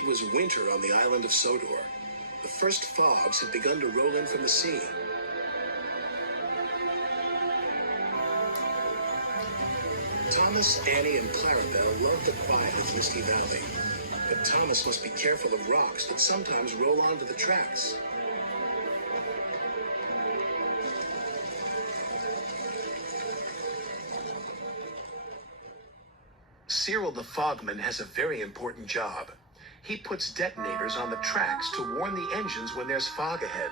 It was winter on the island of Sodor. The first fogs had begun to roll in from the sea. Thomas, Annie, and Clarabelle loved the quiet of Misty Valley. But Thomas must be careful of rocks that sometimes roll onto the tracks. Cyril the Fogman has a very important job. He puts detonators on the tracks to warn the engines when there's fog ahead.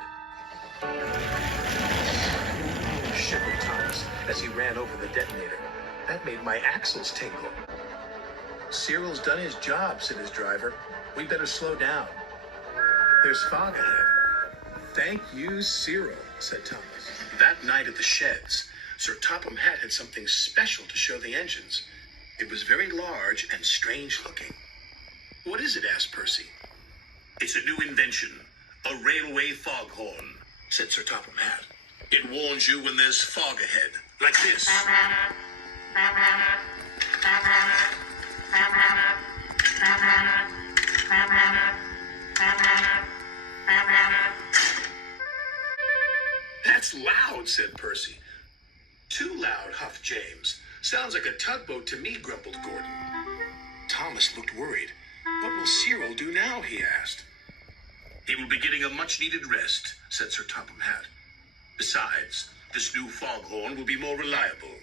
Shivered Thomas as he ran over the detonator. That made my axles tingle. Cyril's done his job, said his driver. We better slow down. There's fog ahead. Thank you, Cyril, said Thomas. That night at the sheds, Sir Topham Hatt had something special to show the engines. It was very large and strange looking. What is it? Asked Percy. It's a new invention, a railway foghorn, said Sir Topham Hatt. It warns you when there's fog ahead, like this. That's loud, said Percy. Too loud, huffed James. Sounds like a tugboat to me, grumbled Gordon. Thomas looked worried. What will Cyril do now, he asked. He will be getting a much-needed rest, said Sir Topham Hatt. Besides, this new foghorn will be more reliable.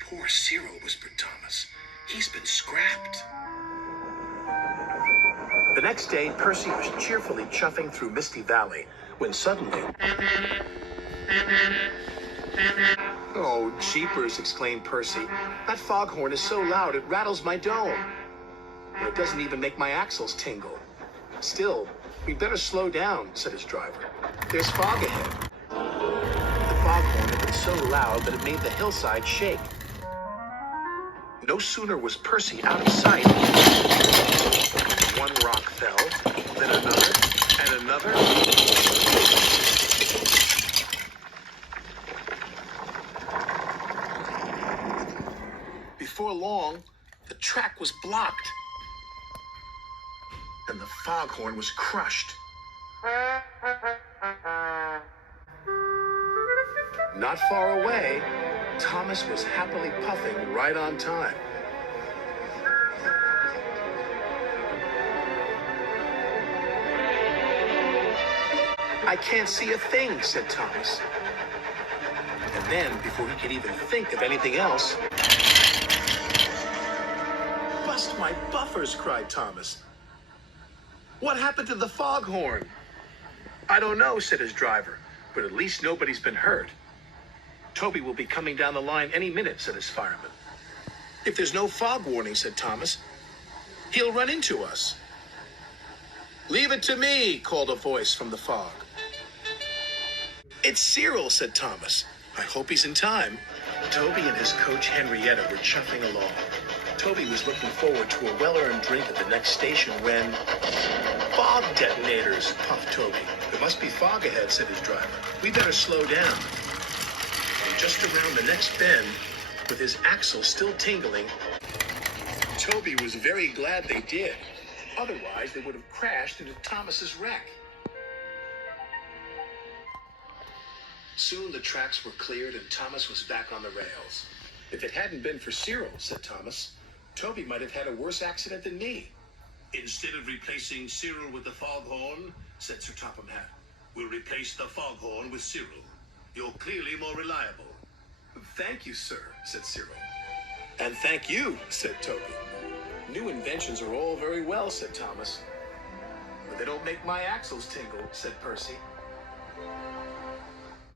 Poor Cyril, whispered Thomas. He's been scrapped. The next day, Percy was cheerfully chuffing through Misty Valley when suddenly... Oh, jeepers, exclaimed Percy. That foghorn is so loud it rattles my dome. And it doesn't even make my axles tingle. Still, we better slow down, said his driver. There's fog ahead. The foghorn had been so loud that it made the hillside shake. No sooner was Percy out of sight. One rock fell, then another, and another. Before long, the track was blocked, and the foghorn was crushed. Not far away, Thomas was happily puffing right on time. I can't see a thing, said Thomas. And then, before he could even think of anything else... Bust my buffers, cried Thomas. What happened to the foghorn? I don't know, said his driver, but at least nobody's been hurt. Toby will be coming down the line any minute, said his fireman. If there's no fog warning, said Thomas, he'll run into us. Leave it to me, called a voice from the fog. It's Cyril, said Thomas. I hope he's in time. Toby and his coach Henrietta were chuffing along. Toby was looking forward to a well-earned drink at the next station when... Fog detonators, puffed Toby. There must be fog ahead, said his driver. We better slow down. And just around the next bend, with his axle still tingling, Toby was very glad they did. Otherwise, they would have crashed into Thomas's wreck. Soon the tracks were cleared and Thomas was back on the rails. If it hadn't been for Cyril, said Thomas, Toby might have had a worse accident than me. Instead of replacing Cyril with the foghorn, said Sir Topham Hatt, we'll replace the foghorn with Cyril. You're clearly more reliable. Thank you, sir, said Cyril. And thank you, said Toby. New inventions are all very well, said Thomas. But they don't make my axles tingle, said Percy.